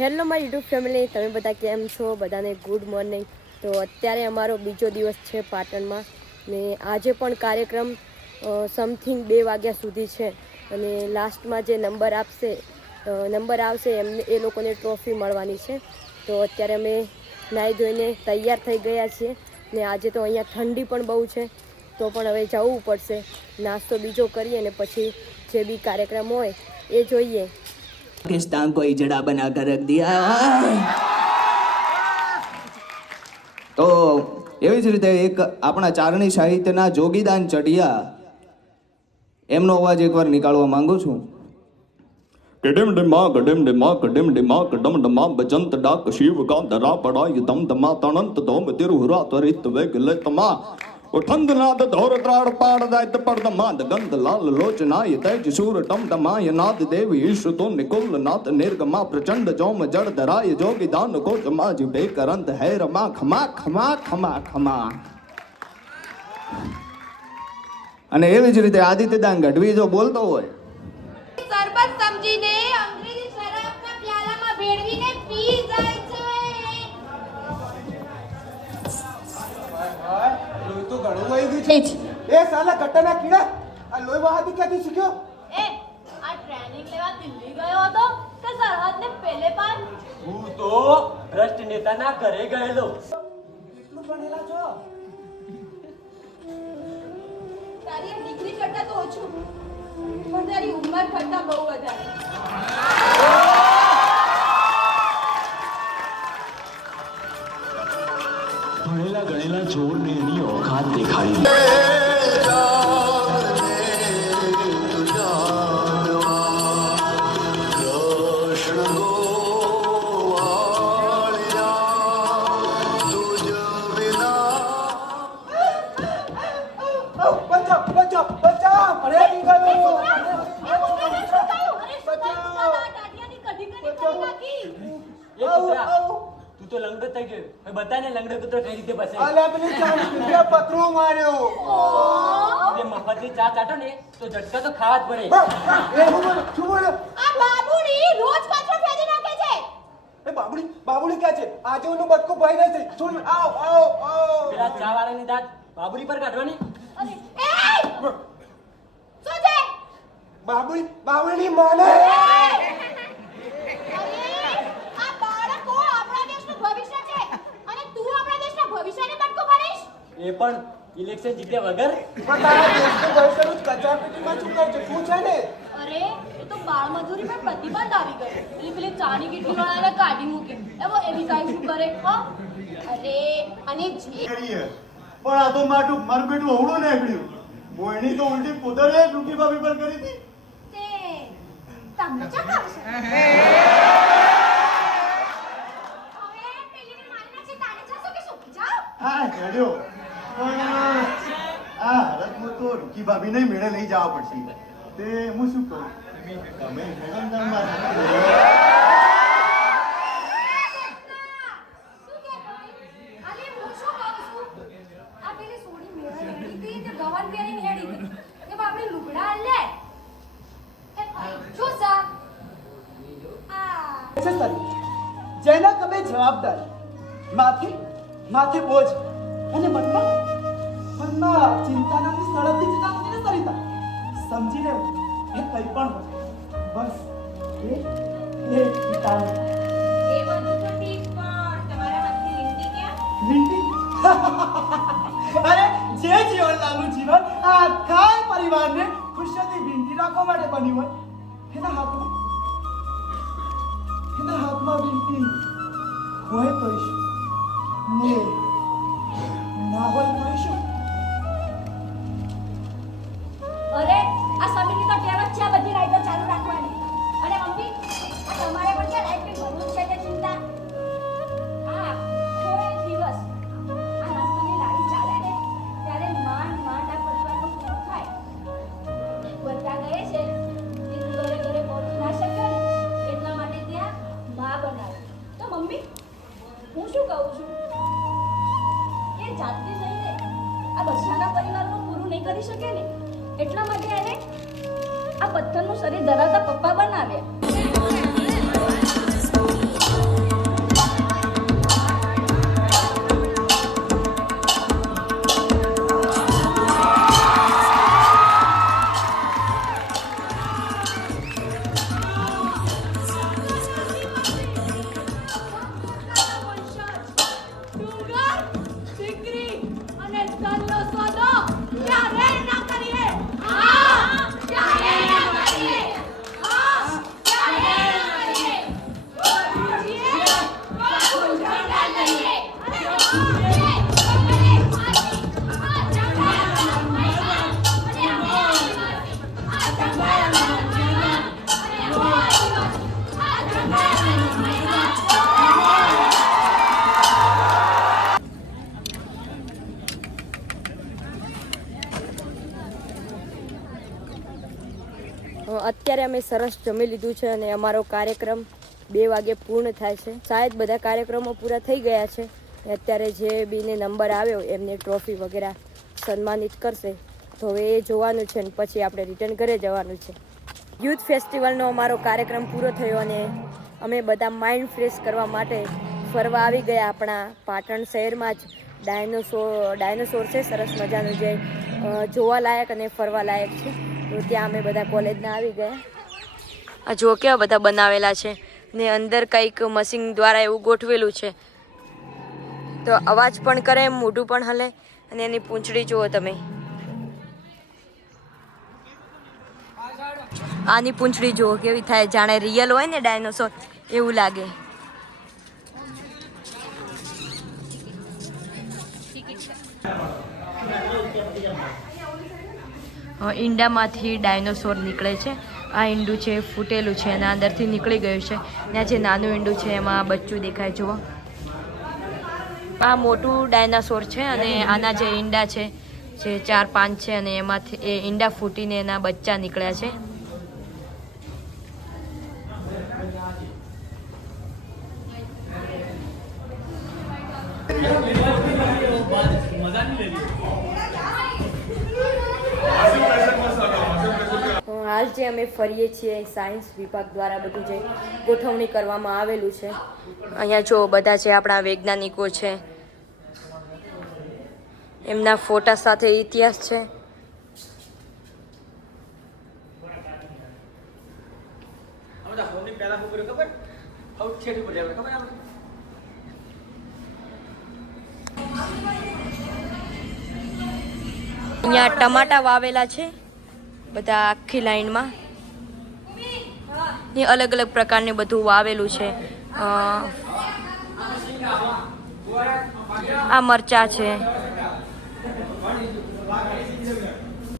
Hello my YouTube family, તમે બધા કેમ છો? બધાને ગુડ મોર્નિંગ. તો અત્યારે અમારો બીજો દિવસ છે પાટણમાં ને આજે પણ કાર્યક્રમ સમથિંગ 2 વાગ્યા સુધી છે અને લાસ્ટમાં જે નંબર આવશે એમને એ લોકોને ટ્રોફી મળવાની છે. તો અત્યારે અમે નાહી ધોઈને તૈયાર થઈ ગયા છીએ ને આજે તો અહીંયા ઠંડી પણ બહુ છે તો પણ હવે જવું પડશે. નાસ્તો બીજો કરીએ અને પછી જે બી કાર્યક્રમ હોય એ જોઈએ. पाकिस्तान को इजड़ा बनाकर रख दिया। तो એવી જ રીતે એક આપણા ચારણી સાહિત્યના જોગીદાન ચઢિયા એમનો અવાજ એકવાર નીકાળવા માંગુ છું. કડમ ડમા કડમ ડમા બજંત ડાક શિવ કા દરા પડાય દમ દમા તણંત દોમ તિરુહરા ત્વરિત વેગ લે તમા ઉઠંદ નાદ ધોર ત્રાડ પાડ દાયત પડ માદ ગંધ લાલ લોચનાય તેજ શૂર ટમ ટમાય નાદ દેવ ઈશ તો નિકુલ નાથ નિર્ગમા પ્રચંડ જોમ જડ ધરાય જોગી દાન કો જમાજ બેકરંત હે રમા ખમા ખમા ખમા ખમા. અને એવી જ રીતે આદિત્યદાન ગઢવી જો બોલતો હોય સરબત સમજીને અંગ્રેજી શરાબના પ્યાલામાં ભેળવીને પી જાય છે. લોહી તો ઘણું વહી ગયું છે. એ સાલા ગટ્ટાના કીડા આ લોહી વહાતી ક્યાંથી શીખ્યો? એ આ ટ્રેનિંગ લેવા દિલ્હી ગયો હતો કે સરહદને પેલે પાર? હું તો ભ્રષ્ટ નેતાના ઘરે ગયેલો. કેટલું ભણેલા છો? તારી ડિગ્રી કરતા તો ઓછું પણ તારી ઉંમર કરતા બહુ વધારે. ભણેલા ગણેલા ચોરને એની ઓકાત દેખાડી. તું તો લંગડો થઈ ગયો. હવે બતાને લંગડો કૂતરો કઈ રીતે બસે. આલા પેલી ચાંદ પતરો માર્યો. તે મફતની ચા ચાટો ને તો ઝટકા તો ખાવા જ પડે. એ હું બોલું શું બોલ્યો? આ બાબુડી રોજ પાછો ફેંકી નાખે છે. એ બાબુડી ક્યાં છે? આજે ઓનું બટકું ભાઈ રહે છે. છોડ આવ આવ આવ. પેલા ચા વાળાની દાંત બાબુડી પર કાઢવાની. અરે એ શું છે? બાબુડી માને. એ પણ ઇલેક્શન જીત્યા વગર. પણ તારા દેશનું ભવિષ્યનું જ કચાપીટીમાં શું કરે છે? શું છે ને? અરે એ તો બાળ મજૂરી પર પ્રતિબંધ આવી ગયો એટલે પેલી ચાની કીટલી વાળાને કાઢી મૂકી. એવો એવી કાઈ શું કરે? અરે અને જે કરીએ પણ આ તો મારું બેટું અવળું નીકળ્યું. મોયણી તો ઉલટી પુદરે લૂંટી ભાભી પર કરી હતી. તે તમને ચકાવશે. હવે પેલીને મારી નાખી તાને જશો કે શું? જાઓ. હા હેડ્યો પણ આ હરકમાં તો રૂકી ભાભી નહીં મેળે લઈ જવા પડશે. તે હું શું કહું તમે જેના તમે જવાબદાર માથે બોજ અને મનમાં ચિંતાના સળગતી ચિંતા નથી ને સરિતા. સમજી લેવું એ કંઈ પણ હોય બસ એ પિતાને એ બધું તો ઠીક પણ તમારા હાથની લીંટી ક્યાં? લીંટી અરે જે જીવનલાલનું જીવન આ આખા પરિવારને ખુશીથી વીંટી રાખવા માટે બન્યું હોય એના હાથમાં વીંટી હોય તો શું ને ના હોય તો શું? અરે આ સમીરની તો ટેવ જ છે બધી રાઈડો ચાલુ રાખવાની. અને મમ્મી આ તમારે પણ છે લાઈટ બિલ ભરવું છે કે ચિંતા? આ કોઈ દિવસ આ નાસ્તાની લારી ચાલે ને ત્યારે માંડ આ પરિવારનું પૂરું થાય. બધા કહે છે કે ઘરે ઘરે મોટું ના શકે ને એટલા માટે ત્યાં મા બનાવે. તો મમ્મી હું શું કહું છું કે જાતે જઈને આ બધાના પરિવારનું પૂરું નહીં કરી શકે ને એટલા માટે એને આ પથ્થરનું શરીર ધરાવતા પપ્પા બનાવ્યા. અત્યારે અમે સરસ જમી લીધું છે અને અમારો કાર્યક્રમ 2 વાગે પૂર્ણ થાય છે. શાયદ બધા કાર્યક્રમો પૂરા થઈ ગયા છે. અત્યારે જે બીને નંબર આવ્યો એમને ટ્રોફી વગેરે સન્માનિત કરશે. તો હવે એ જોવાનું છે અને પછી આપણે રિટર્ન ઘરે જવાનું છે. યુથ ફેસ્ટિવલનો અમારો કાર્યક્રમ પૂરો થયો અને અમે બધા માઇન્ડ ફ્રેશ કરવા માટે ફરવા આવી ગયા. આપણા પાટણ શહેરમાં જ ડાયનોસોર છે સરસ મજાનું, જે જોવાલાયક અને ફરવા લાયક છે. તો ત્યાં અમે બધા કોલેજના આવી ગયા. આ જો કેવા બધા બનાવેલા છે ને અંદર કંઈક મશીન દ્વારા એવું ગોઠવેલું છે, તો અવાજ પણ કરે, મોઢું પણ હલે અને એની પૂંછડી જુઓ તમે. આની પૂંછડી જુઓ કેવી થાય, જાણે રિયલ હોય ને ડાયનોસોર એવું લાગે. ઈંડામાંથી ડાયનોસોર નીકળે છે. આ ઈંડું છે ફૂટેલું છે અને અંદરથી નીકળી ગયું છે. ત્યાં જે નાનું ઈંડું છે એમાં બચ્ચું દેખાય જુઓ. આ મોટું ડાયનાસોર છે અને આના જે ઈંડા છે જે 4-5 છે અને એમાંથી એ ઈંડા ફૂટીને એના બચ્ચા નીકળ્યા છે. હાલ જે અમે ફરીએ છીએ સાયન્સ વિભાગ દ્વારા બધું જે ગોઠવણી કરવામાં આવેલું છે. અહીંયા જો બધા જે આપણા વૈજ્ઞાનિકો છે એમના ફોટા સાથે ઇતિહાસ છે. અહીંયા ટમાટા વાવેલા છે બધા આખી લાઈનમાં. એ અલગ અલગ પ્રકારનું બધું વાવેલું છે. આ મરચા છે.